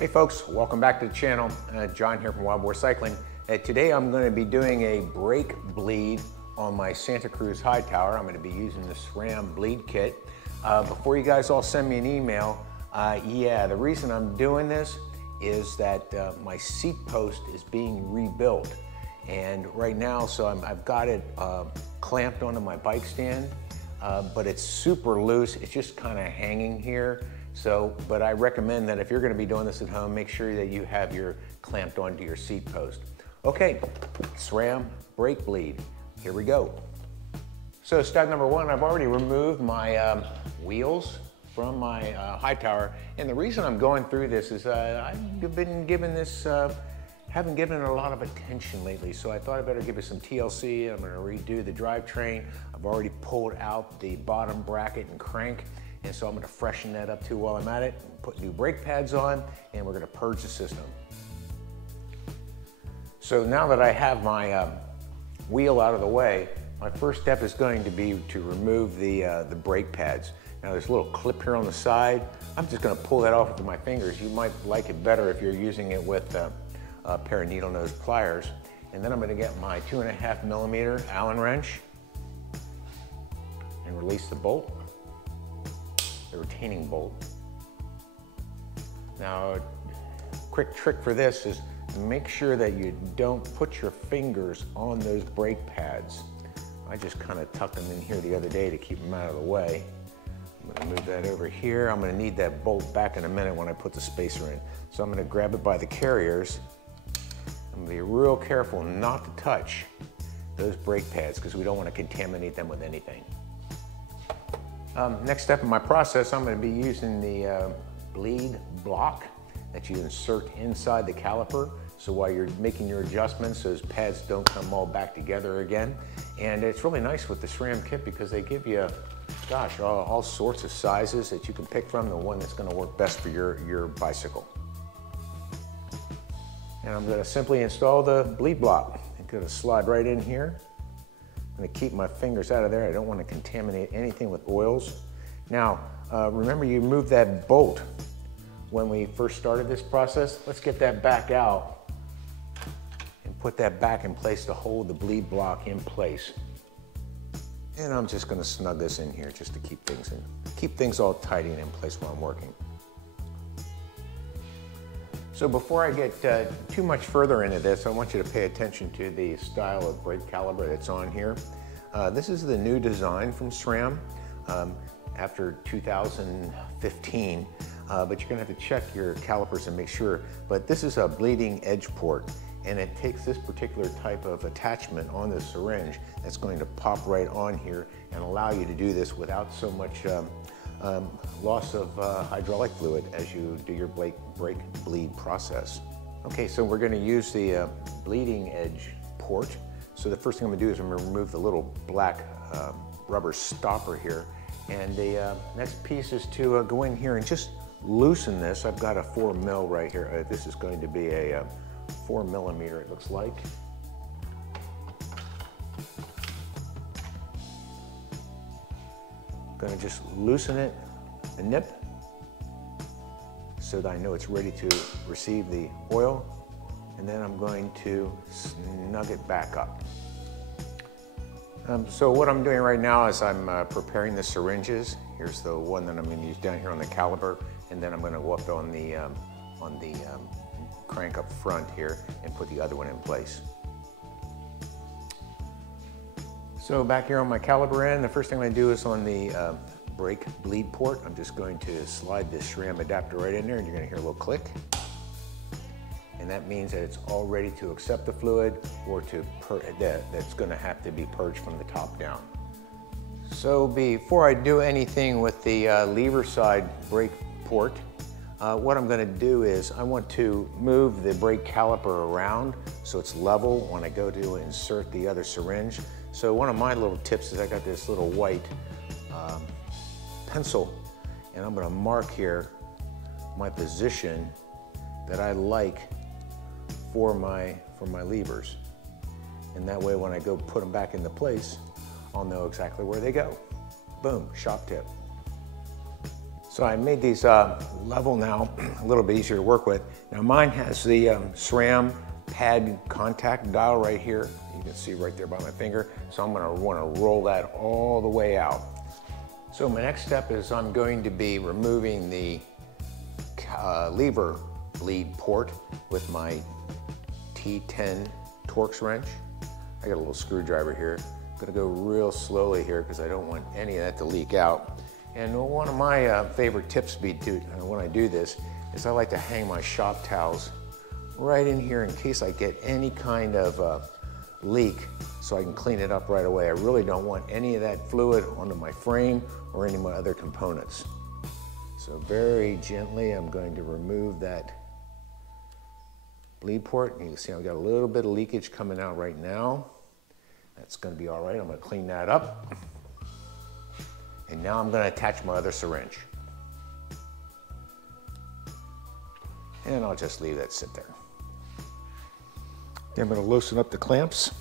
Hey folks, welcome back to the channel. John here from Wild Boar Cycling. Today I'm going to be doing a brake bleed on my Santa Cruz Hightower. I'm going to be using the SRAM bleed kit. Before you guys all send me an email, the reason I'm doing this is that my seat post is being rebuilt. And right now, I've got it clamped onto my bike stand, but it's super loose. It's just kind of hanging here. But I recommend that if you're going to be doing this at home, make sure that you have your clamped onto your seat post. Okay, SRAM brake bleed. Here we go. So step number one, I've already removed my wheels from my Hightower, and the reason I'm going through this is I've been giving this, haven't given it a lot of attention lately, so I thought I better give it some TLC. I'm going to redo the drivetrain. I've already pulled out the bottom bracket and crank. And so I'm going to freshen that up too while I'm at it, put new brake pads on, and we're going to purge the system. So now that I have my wheel out of the way, my first step is going to be to remove the brake pads. Now there's a little clip here on the side. I'm just going to pull that off with my fingers. You might like it better if you're using it with a pair of needle nose pliers. And then I'm going to get my 2.5 millimeter Allen wrench and release the bolt. The retaining bolt. Now, a quick trick for this is make sure that you don't put your fingers on those brake pads. I just kind of tucked them in here the other day to keep them out of the way. I'm going to move that over here. I'm going to need that bolt back in a minute when I put the spacer in. So I'm going to grab it by the carriers. I'm going to be real careful not to touch those brake pads because we don't want to contaminate them with anything. Next step in my process, I'm going to be using the bleed block that you insert inside the caliper. So while you're making your adjustments, those pads don't come all back together again. And it's really nice with the SRAM kit because they give you, gosh, all sorts of sizes that you can pick from, the one that's going to work best for your bicycle. And I'm going to simply install the bleed block. I'm going to slide right in here. I'm going to keep my fingers out of there. I don't want to contaminate anything with oils. Now, remember you moved that bolt when we first started this process. Let's get that back out and put that back in place to hold the bleed block in place. And I'm just going to snug this in here just to keep things all tidy and in place while I'm working. So before I get too much further into this, I want you to pay attention to the style of brake caliper that's on here. This is the new design from SRAM after 2015, but you're going to have to check your calipers and make sure. But this is a bleeding edge port, and it takes this particular type of attachment on the syringe that's going to pop right on here and allow you to do this without so much loss of hydraulic fluid as you do your brake bleed process. Okay, so we're going to use the bleeding edge port. So the first thing I'm going to do is I'm going to remove the little black rubber stopper here. And the next piece is to go in here and just loosen this. I've got a 4 mil right here. This is going to be a 4 millimeter, it looks like. Going to just loosen it, a nip, so that I know it's ready to receive the oil, and then I'm going to snug it back up. So what I'm doing right now is I'm preparing the syringes. Here's the one that I'm going to use down here on the caliper, and then I'm going to go up on the crank up front here and put the other one in place. So back here on my caliper end, the first thing I'm going to do is on the brake bleed port, I'm just going to slide this SRAM adapter right in there, and you're going to hear a little click. And that means that it's all ready to accept the fluid or that's going to have to be purged from the top down. So before I do anything with the lever side brake port, what I'm going to do is I want to move the brake caliper around so it's level when I go to insert the other syringe. So one of my little tips is I got this little white pencil, and I'm going to mark here my position that I like for my levers. And that way when I go put them back into place, I'll know exactly where they go. Boom, shop tip. So I made these level now, a little bit easier to work with. Now mine has the SRAM pad contact dial right here. You can see right there by my finger. So I'm gonna wanna roll that all the way out. So my next step is I'm going to be removing the lever bleed port with my T10 Torx wrench. I got a little screwdriver here. I'm gonna go real slowly here because I don't want any of that to leak out. And one of my favorite tips when I do this is I like to hang my shop towels right in here in case I get any kind of leak so I can clean it up right away. I really don't want any of that fluid onto my frame or any of my other components. So very gently I'm going to remove that bleed port. You can see I've got a little bit of leakage coming out right now. That's going to be all right. I'm going to clean that up. And now I'm going to attach my other syringe. And I'll just leave that sit there. I'm going to loosen up the clamps.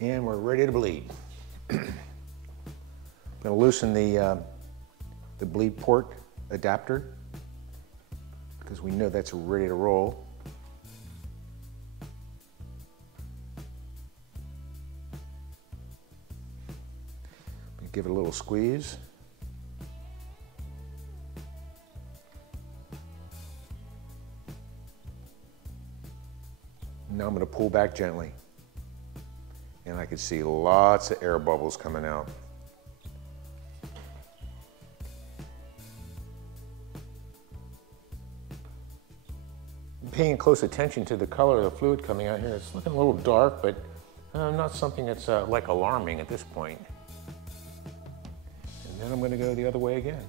And we're ready to bleed. I'm going to loosen the bleed port adapter because we know that's ready to roll. Give it a little squeeze. Now I'm going to pull back gently. And I can see lots of air bubbles coming out. Paying close attention to the color of the fluid coming out here. It's looking a little dark, but not something that's like alarming at this point. And then I'm going to go the other way again.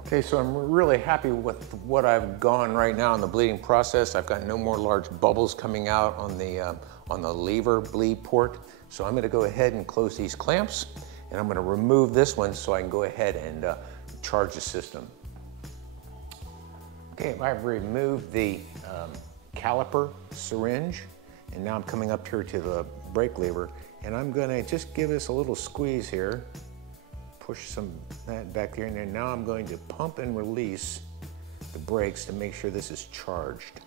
Okay, so I'm really happy with what I've gone right now in the bleeding process. I've got no more large bubbles coming out on the lever bleed port. So I'm going to go ahead and close these clamps, and I'm going to remove this one so I can go ahead and charge the system. Okay, I've removed the caliper syringe, and now I'm coming up here to the brake lever, and I'm going to just give this a little squeeze here. Push some of that back here, and then now I'm going to pump and release the brakes to make sure this is charged.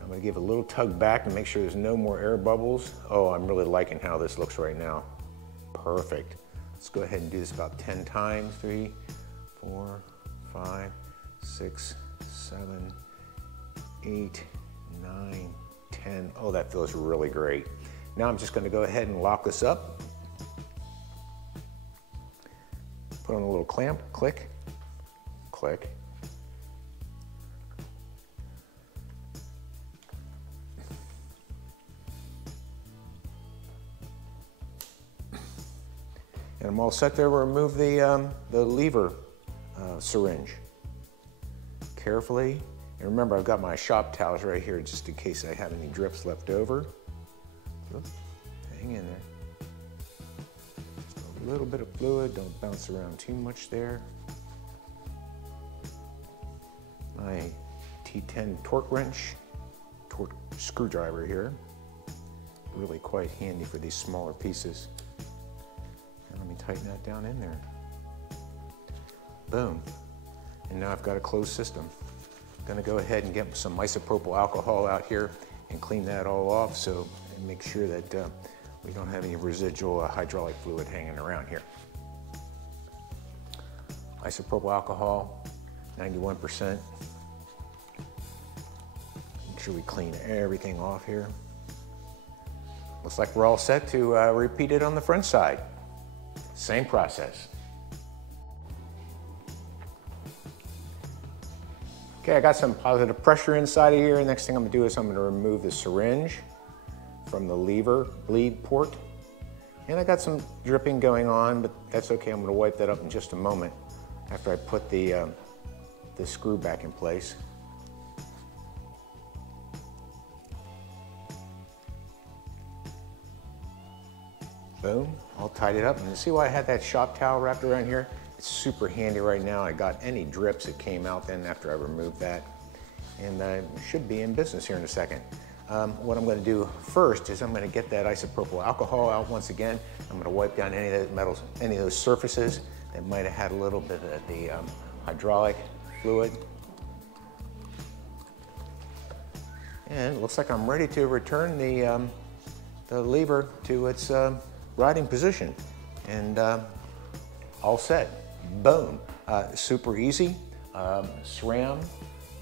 I'm going to give a little tug back and make sure there's no more air bubbles. Oh, I'm really liking how this looks right now. Perfect. Let's go ahead and do this about 10 times. 3, 4, 5, 6, 7, 8, 9, 10. Oh, that feels really great. Now I'm just going to go ahead and lock this up. Put on a little clamp, click, click. And I'm all set there to remove the lever syringe. Carefully, and remember I've got my shop towels right here just in case I have any drips left over. Oops, hang in there. A little bit of fluid, don't bounce around too much there. My T10 torque wrench, torque screwdriver here. Really quite handy for these smaller pieces. And let me tighten that down in there. Boom. And now I've got a closed system. I'm gonna go ahead and get some isopropyl alcohol out here and clean that all off and make sure that we don't have any residual hydraulic fluid hanging around here. Isopropyl alcohol, 91%. Make sure we clean everything off here. Looks like we're all set to repeat it on the front side. Same process. Okay, I got some positive pressure inside of here. Next thing I'm gonna do is I'm gonna remove the syringe from the lever bleed port. And I got some dripping going on, but that's okay. I'm gonna wipe that up in just a moment after I put the screw back in place. Boom, all tied it up. And see why I had that shop towel wrapped around here? It's super handy right now. I got any drips that came out then after I removed that. And I should be in business here in a second. What I'm going to do first is I'm going to get that isopropyl alcohol out once again. I'm going to wipe down any of those metals, any of those surfaces that might have had a little bit of the hydraulic fluid. And it looks like I'm ready to return the lever to its riding position. And all set. Boom. Super easy. SRAM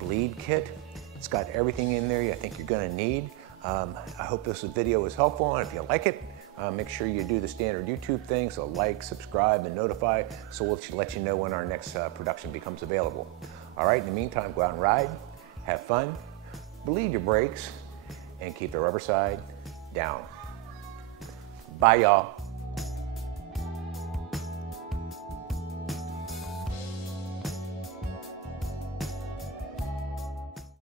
bleed kit. It's got everything in there I think you're going to need. I hope this video was helpful, and if you like it, make sure you do the standard YouTube thing, so like, subscribe, and notify, so we'll let you know when our next production becomes available. All right, in the meantime, go out and ride, have fun, bleed your brakes, and keep the rubber side down. Bye, y'all.